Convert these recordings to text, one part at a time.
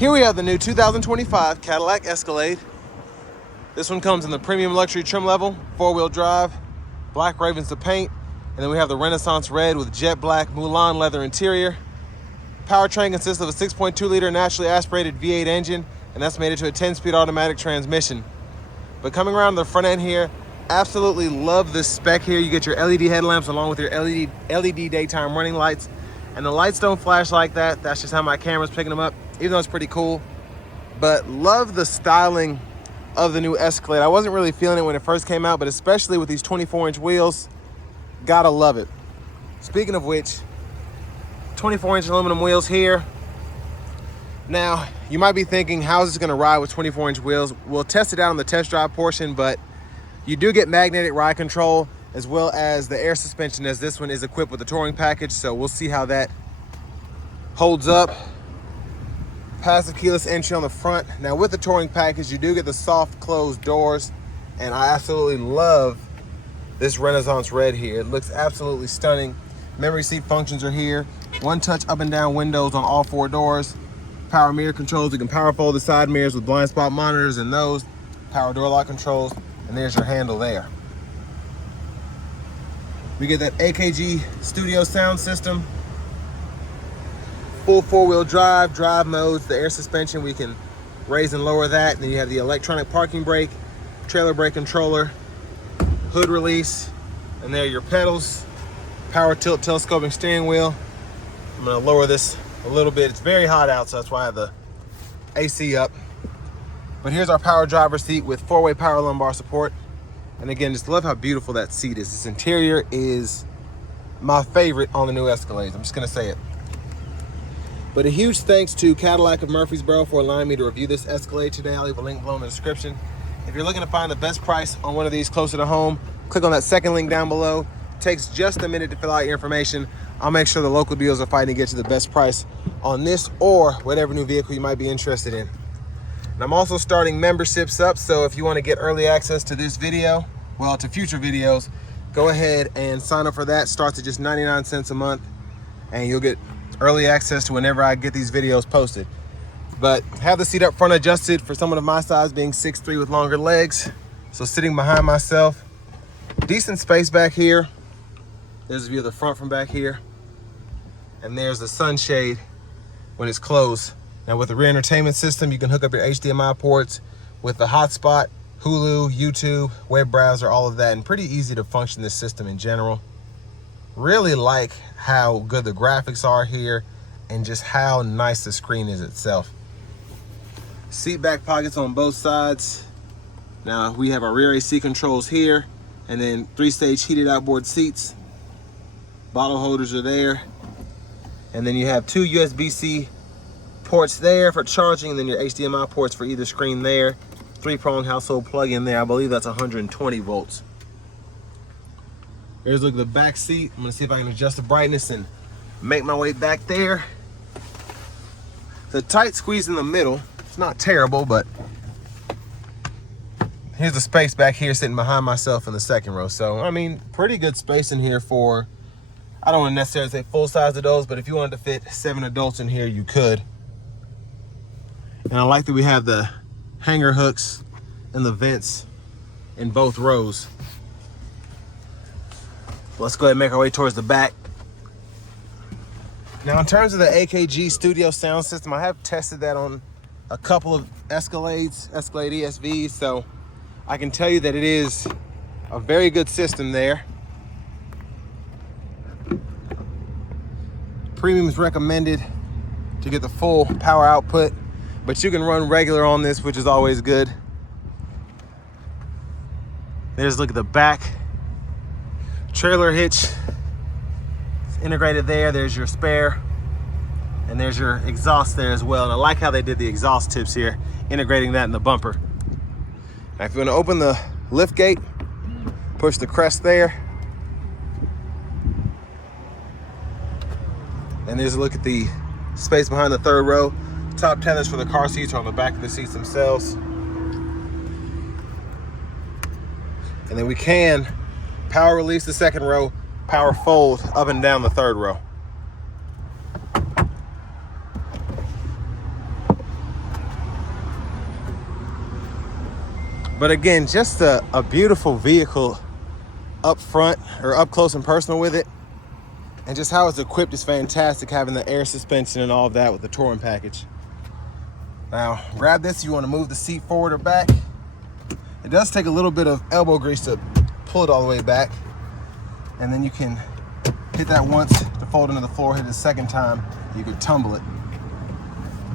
Here we have the new 2025 Cadillac Escalade. This one comes in the premium luxury trim level, 4-wheel drive, black ravens to paint, and then we have the Renaissance red with jet black Mulan leather interior. Powertrain consists of a 6.2-liter naturally aspirated V8 engine, and that's made it to a 10-speed automatic transmission. But coming around to the front end here, absolutely love this spec here. You get your LED headlamps along with your LED daytime running lights, and the lights don't flash like that. That's just how my camera's picking them up, even though it's pretty cool. But love the styling of the new Escalade. I wasn't really feeling it when it first came out, but especially with these 24-inch wheels, gotta love it. Speaking of which, 24-inch aluminum wheels here. Now, you might be thinking, how is this gonna ride with 24-inch wheels? We'll test it out on the test drive portion, but you do get magnetic ride control as well as the air suspension, as this one is equipped with a touring package, so we'll see how that holds up. Passive keyless entry on the front. Now with the touring package, you do get the soft closed doors, and I absolutely love this Renaissance red here. It looks absolutely stunning. Memory seat functions are here. One touch up and down windows on all 4 doors. Power mirror controls. You can power fold the side mirrors with blind spot monitors and those. Power door lock controls, and there's your handle there. We get that AKG studio sound system. Full 4-wheel drive modes, the air suspension, we can raise and lower that. And then you have the electronic parking brake, trailer brake controller, hood release, and there are your pedals, power tilt telescoping steering wheel. I'm gonna lower this a little bit. It's very hot out, so that's why I have the AC up. But here's our power driver seat with 4-way power lumbar support. And again, just love how beautiful that seat is. This interior is my favorite on the new Escalades. I'm just gonna say it. But a huge thanks to Cadillac of Murfreesboro for allowing me to review this Escalade today. I'll leave a link below in the description. If you're looking to find the best price on one of these closer to home, click on that second link down below. It takes just a minute to fill out your information. I'll make sure the local deals are fighting to get you the best price on this or whatever new vehicle you might be interested in. And I'm also starting memberships up, so if you want to get early access to this video, well, to future videos, go ahead and sign up for that. Starts at just 99 cents a month, and you'll get early access to whenever I get these videos posted. But have the seat up front adjusted for someone of my size, being 6'3" with longer legs. So sitting behind myself, decent space back here. There's a view of the front from back here. And there's the sunshade when it's closed. Now with the rear entertainment system, you can hook up your HDMI ports with the hotspot, Hulu, YouTube, web browser, all of that, and pretty easy to function this system in general. Really like how good the graphics are here and just how nice the screen is itself. Seat back pockets on both sides. Now we have our rear AC controls here, and then 3-stage heated outboard seats. Bottle holders are there. And then you have 2 USB-C ports there for charging, and then your HDMI ports for either screen there. 3-prong household plug-in there. I believe that's 120 volts. Here's a look at the back seat. I'm gonna see if I can adjust the brightness and make my way back there. The tight squeeze in the middle. It's not terrible, but here's the space back here sitting behind myself in the second row. So, I mean, pretty good space in here for, I don't want to necessarily say full-size adults, but if you wanted to fit 7 adults in here, you could. And I like that we have the hanger hooks and the vents in both rows. Let's go ahead and make our way towards the back. Now in terms of the AKG studio sound system, I have tested that on a couple of Escalades, Escalade ESVs, so I can tell you that it is a very good system there. Premium is recommended to get the full power output, but you can run regular on this, which is always good. There's a look at the back. Trailer hitch integrated there. There's your spare, and there's your exhaust there as well. And I like how they did the exhaust tips here, integrating that in the bumper. Now if you want to open the lift gate, push the crest there, and there's a look at the space behind the third row. Top tethers for the car seats are on the back of the seats themselves. And then we can power release the second row, power fold up and down the third row. But again, just a beautiful vehicle up front, or up close and personal with it. And just how it's equipped is fantastic, having the air suspension and all of that with the touring package. Now, grab this if you want to move the seat forward or back. It does take a little bit of elbow grease to pull it all the way back. And then you can hit that once to fold into the floor, hit it a second time, you can tumble it.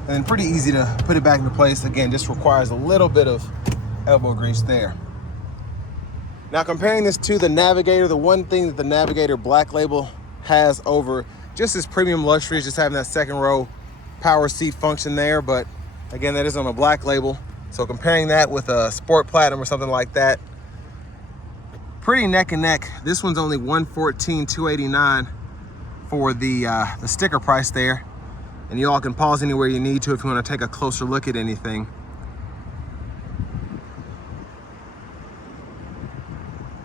And then pretty easy to put it back into place. Again, just requires a little bit of elbow grease there. Now, comparing this to the Navigator, the one thing that the Navigator Black Label has over just this premium luxury is just having that second row power seat function there. But again, that is on a Black Label. So comparing that with a Sport Platinum or something like that, pretty neck and neck. This one's only $114,289 for the sticker price there. And you all can pause anywhere you need to if you want to take a closer look at anything.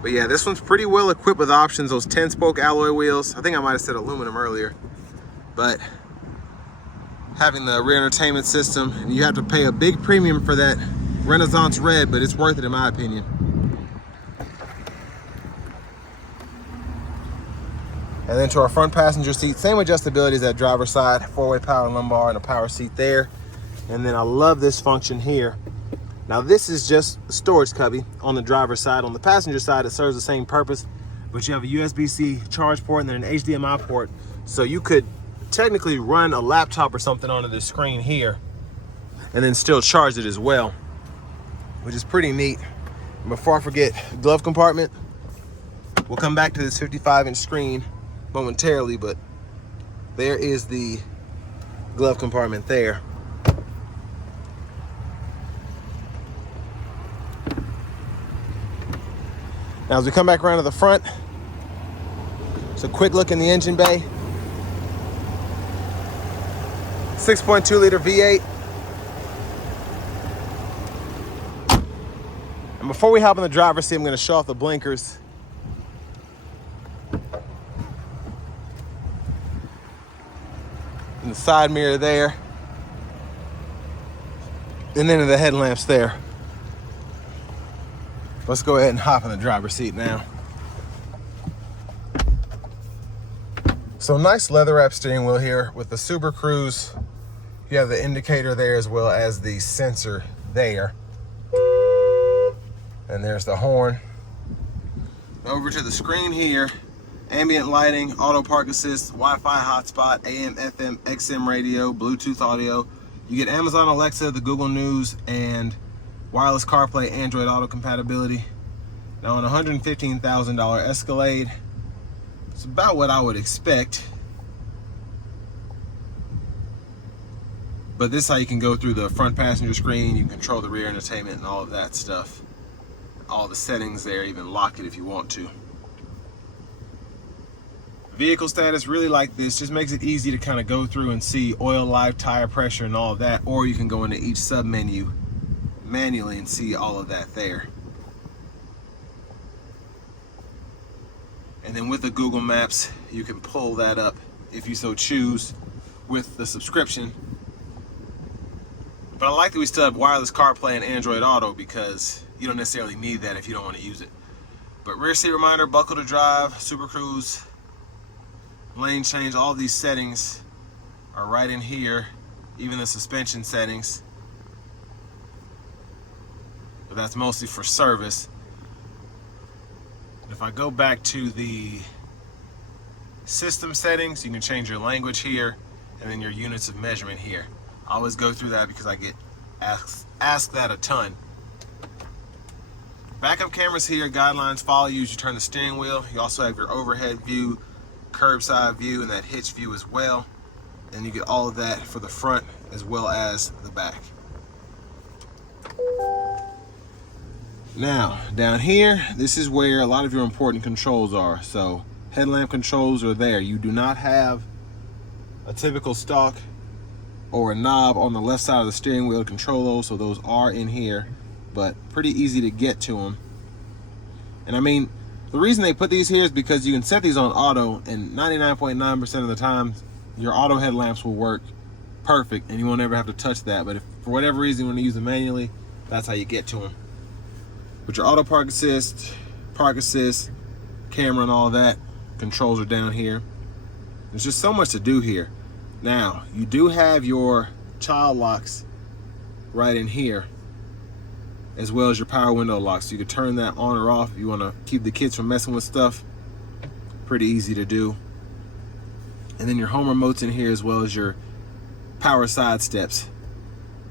But yeah, this one's pretty well equipped with options. Those 10-spoke alloy wheels. I think I might have said aluminum earlier. But having the rear entertainment system, and you have to pay a big premium for that Renaissance red, but it's worth it in my opinion. And then to our front passenger seat, same adjustability as that driver's side, 4-way power lumbar and a power seat there. And then I love this function here. Now this is just a storage cubby on the driver's side. On the passenger side, it serves the same purpose, but you have a USB-C charge port and then an HDMI port. So you could technically run a laptop or something onto this screen here and then still charge it as well, which is pretty neat. And before I forget, glove compartment. We'll come back to this 55-inch screen momentarily, but there is the glove compartment there. Now as we come back around to the front, it's a quick look in the engine bay. 6.2 liter V8. And before we hop in the driver's seat, I'm going to show off the blinkers. And the side mirror there. And then the headlamps there. Let's go ahead and hop in the driver's seat now. So nice leather wrap steering wheel here with the Super Cruise. You have the indicator there as well as the sensor there. And there's the horn. Over to the screen here, ambient lighting, auto park assist, Wi-Fi hotspot, AM, FM, XM radio, Bluetooth audio. You get Amazon Alexa, the Google News, and wireless CarPlay, Android Auto compatibility. Now on a $115,000 Escalade, it's about what I would expect. But this is how you can go through the front passenger screen, you can control the rear entertainment and all of that stuff. All the settings there, even lock it if you want to. Vehicle status, really like this, just makes it easy to kind of go through and see oil, live, tire pressure and all of that, or you can go into each sub menu manually and see all of that there. And then with the Google Maps, you can pull that up if you so choose with the subscription. But I like that we still have wireless CarPlay and Android Auto because you don't necessarily need that if you don't want to use it. But rear seat reminder, buckle to drive, Super Cruise, lane change, all these settings are right in here, even the suspension settings. But that's mostly for service. If I go back to the system settings, you can change your language here and then your units of measurement here. I always go through that because I get asked that a ton. Backup cameras here, guidelines follow you as you turn the steering wheel. You also have your overhead view, curbside view, and that hitch view as well. And you get all of that for the front as well as the back. Now, down here, this is where a lot of your important controls are. So, headlamp controls are there. You do not have a typical stalk or a knob on the left side of the steering wheel to control those, so those are in here, but pretty easy to get to them. And I mean, the reason they put these here is because you can set these on auto, and 99.9% of the time, your auto headlamps will work perfect, and you won't ever have to touch that. But if for whatever reason you want to use them manually, that's how you get to them. But your auto park assist, camera and all that, controls are down here. There's just so much to do here. Now, you do have your child locks right in here, as well as your power window lock. So you can turn that on or off if you want to keep the kids from messing with stuff. Pretty easy to do. And then your home remote's in here, as well as your power side steps.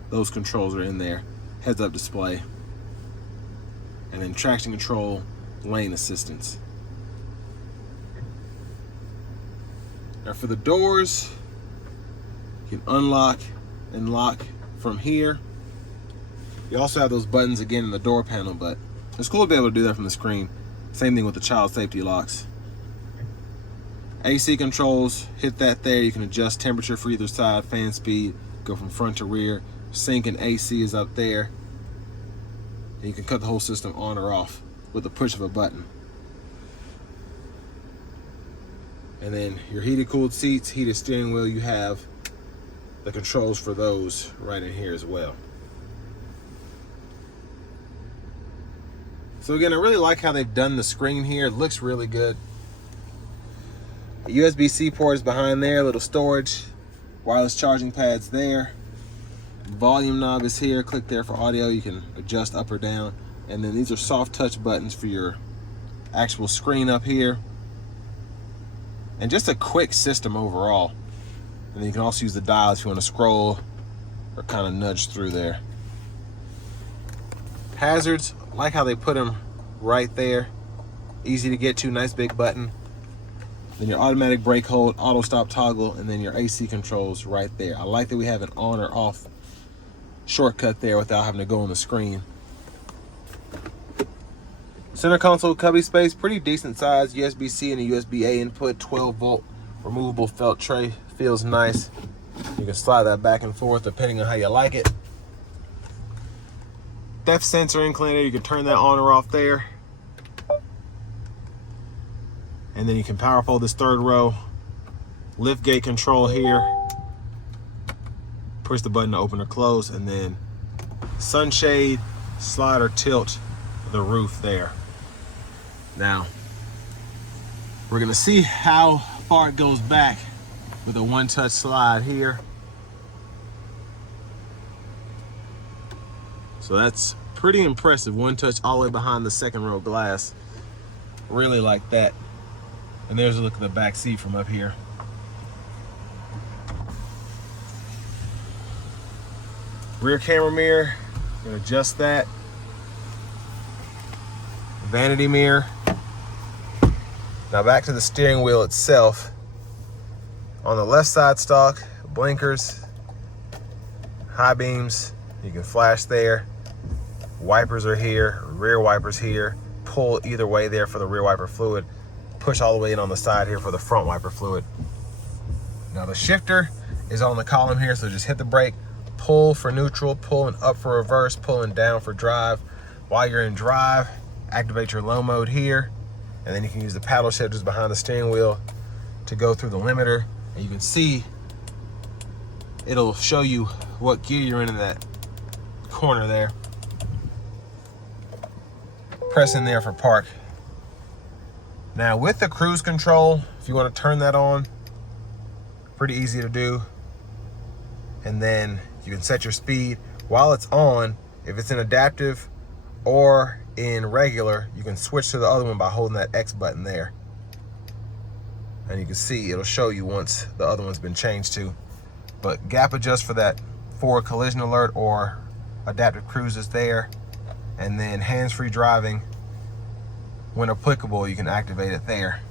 Those controls are in there. Heads up display. And then traction control, lane assistance. Now for the doors, you can unlock and lock from here. You also have those buttons again in the door panel, but it's cool to be able to do that from the screen. Same thing with the child safety locks. AC controls, hit that there. You can adjust temperature for either side, fan speed, go from front to rear. Sync and AC is up there. And you can cut the whole system on or off with the push of a button. And then your heated cooled seats, heated steering wheel, you have the controls for those right in here as well. So again, I really like how they've done the screen here. It looks really good. A USB-C port is behind there, little storage, wireless charging pads there. Volume knob is here, click there for audio. You can adjust up or down. And then these are soft touch buttons for your actual screen up here. And just a quick system overall. And then you can also use the dials if you want to scroll or kind of nudge through there. Hazards, like how they put them right there. Easy to get to, nice big button. Then your automatic brake hold, auto stop toggle, and then your AC controls right there. I like that we have an on or off shortcut there without having to go on the screen. Center console cubby space, pretty decent size. USB-C and a USB-A input, 12-volt removable felt tray. Feels nice. You can slide that back and forth depending on how you like it. Depth sensor inclinator, you can turn that on or off there. And then you can power fold this third row. Lift gate control here. Push the button to open or close, and then sunshade, slide or tilt the roof there. Now, we're gonna see how far it goes back with a one-touch slide here. So that's pretty impressive. One touch all the way behind the second row glass. Really like that. And there's a look at the back seat from up here. Rear camera mirror, gonna adjust that. Vanity mirror. Now back to the steering wheel itself. On the left side stalk, blinkers, high beams, you can flash there. Wipers are here, rear wipers here. Pull either way there for the rear wiper fluid. Push all the way in on the side here for the front wiper fluid. Now the shifter is on the column here, so just hit the brake, pull for neutral, pull and up for reverse, pull and down for drive. While you're in drive, activate your low mode here, and then you can use the paddle shifters behind the steering wheel to go through the limiter. And you can see it'll show you what gear you're in that corner there. Press in there for park. Now with the cruise control, if you want to turn that on, pretty easy to do. And then you can set your speed while it's on. If it's in adaptive or in regular, you can switch to the other one by holding that X button there. And you can see it'll show you once the other one's been changed to. But gap adjust for that forward collision alert or adaptive cruise is there. And then hands-free driving, when applicable, you can activate it there.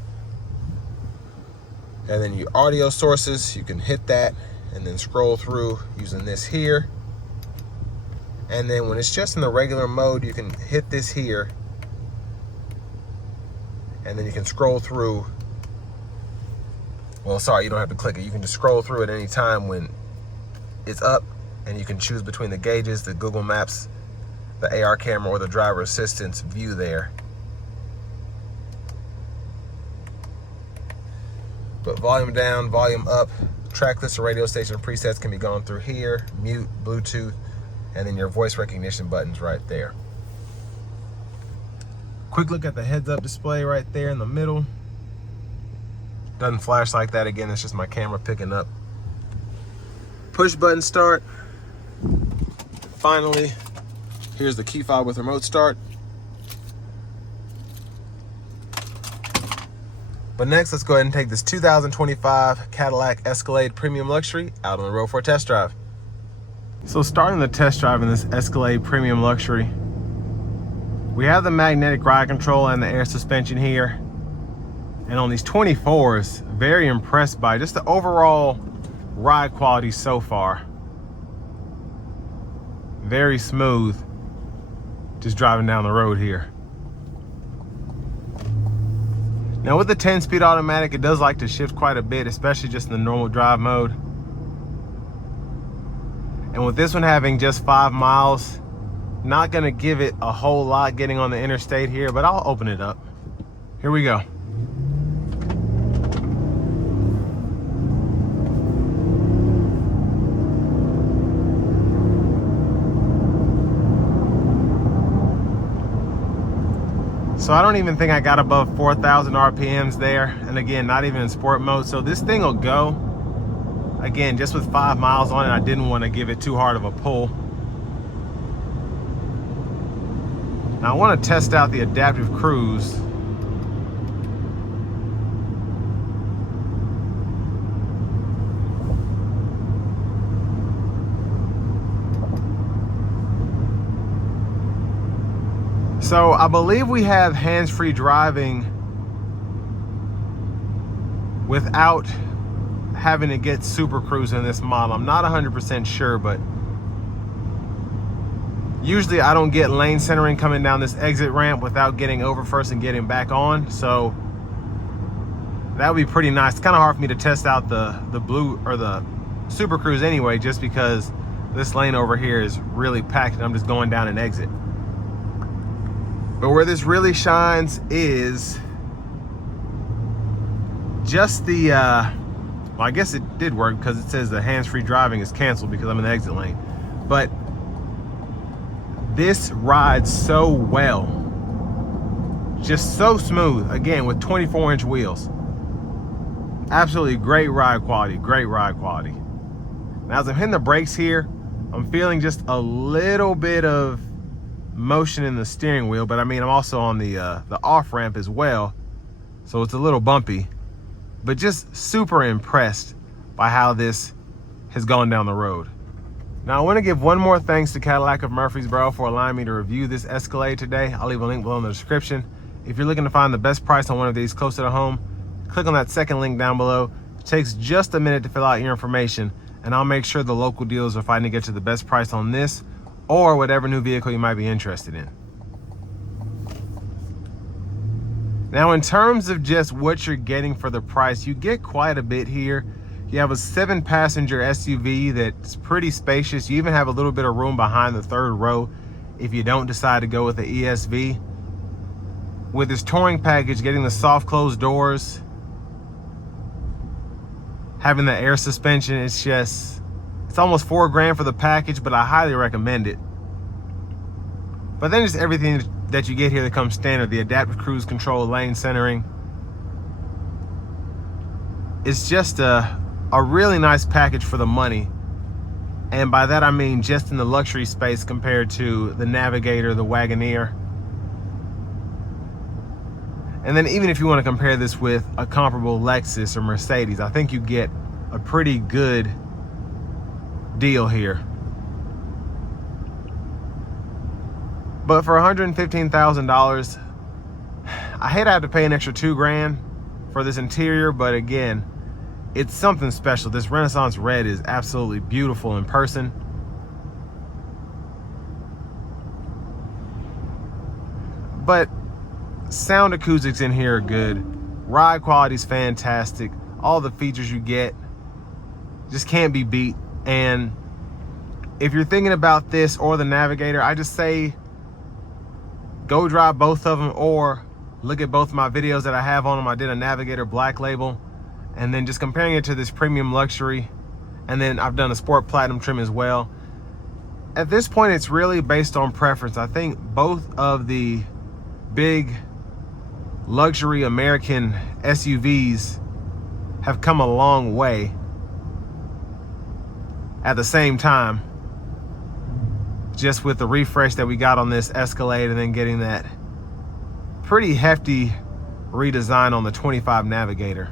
And then your audio sources, you can hit that and then scroll through using this here. And then when it's just in the regular mode, you can hit this here and then you can scroll through. Well, sorry, you don't have to click it. You can just scroll through at any time when it's up, and you can choose between the gauges, the Google Maps, the AR camera, or the driver assistance view there. But volume down, volume up, track list or radio station presets can be gone through here, mute, Bluetooth, and then your voice recognition buttons right there. Quick look at the heads-up display right there in the middle. Doesn't flash like that. Again, it's just my camera picking up. Push button start. Finally, here's the key fob with remote start. But next, let's go ahead and take this 2025 Cadillac Escalade Premium Luxury out on the road for a test drive. So starting the test drive in this Escalade Premium Luxury, we have the magnetic ride control and the air suspension here. And on these 24s, very impressed by just the overall ride quality so far. Very smooth, just driving down the road here. Now with the 10-speed automatic, it does like to shift quite a bit, especially just in the normal drive mode. And with this one having just 5 miles, not gonna give it a whole lot getting on the interstate here, but I'll open it up. Here we go. So I don't even think I got above 4,000 RPMs there. And again, not even in sport mode. So this thing will go. Again, just with 5 miles on it, I didn't want to give it too hard of a pull. Now I want to test out the adaptive cruise. So I believe we have hands-free driving without having to get Super Cruise in this model. I'm not 100% sure, but usually I don't get lane centering coming down this exit ramp without getting over first and getting back on. So that would be pretty nice. It's kind of hard for me to test out the blue or the Super Cruise anyway, just because this lane over here is really packed and I'm just going down an exit. But where this really shines is just the, well, I guess it did work because it says the hands-free driving is canceled because I'm in the exit lane. But this rides so well. Just so smooth, again, with 24-inch wheels. Absolutely great ride quality, great ride quality. Now as I'm hitting the brakes here, I'm feeling just a little bit of motion in the steering wheel, but I mean I'm also on the off ramp as well, so it's a little bumpy, but just super impressed by how this has gone down the road. Now I want to give one more thanks to Cadillac of Murfreesboro for allowing me to review this Escalade today. I'll leave a link below in the description. If you're looking to find the best price on one of these closer to home, click on that second link down below. It takes just a minute to fill out your information, and I'll make sure the local dealers are fighting to get you the best price on this or whatever new vehicle you might be interested in. Now in terms of just what you're getting for the price, you get quite a bit here. You have a 7-passenger SUV that's pretty spacious. You even have a little bit of room behind the third row if you don't decide to go with the ESV. With this touring package, getting the soft closed doors, having the air suspension, it's almost $4 grand for the package, but I highly recommend it. But then just everything that you get here that comes standard, the adaptive cruise control, lane centering. It's just a really nice package for the money. And by that I mean just in the luxury space compared to the Navigator, the Wagoneer. And then even if you want to compare this with a comparable Lexus or Mercedes, I think you get a pretty good deal here. But for $115,000, I hate I have to pay an extra $2 grand for this interior, but again, it's something special. This Renaissance red is absolutely beautiful in person. But sound acoustics in here are good. Ride quality is fantastic. All the features you get just can't be beat. And if you're thinking about this or the Navigator, I just say go drive both of them or look at both of my videos that I have on them. I did a Navigator Black Label, and then just comparing it to this Premium Luxury, and then I've done a Sport Platinum trim as well. At this point, it's really based on preference. I think both of the big luxury American SUVs have come a long way. At the same time, just with the refresh that we got on this Escalade and then getting that pretty hefty redesign on the 25 Navigator.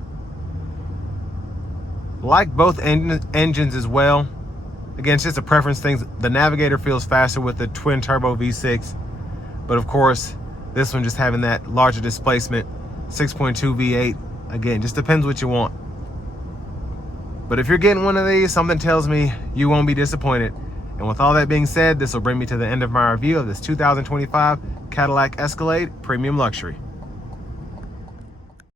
Like both engines as well. Again, it's just a preference thing. The Navigator feels faster with the twin turbo V6, but of course this one just having that larger displacement 6.2 V8. Again, just depends what you want. But if you're getting one of these, something tells me you won't be disappointed. And with all that being said, this will bring me to the end of my review of this 2025 Cadillac Escalade Premium Luxury.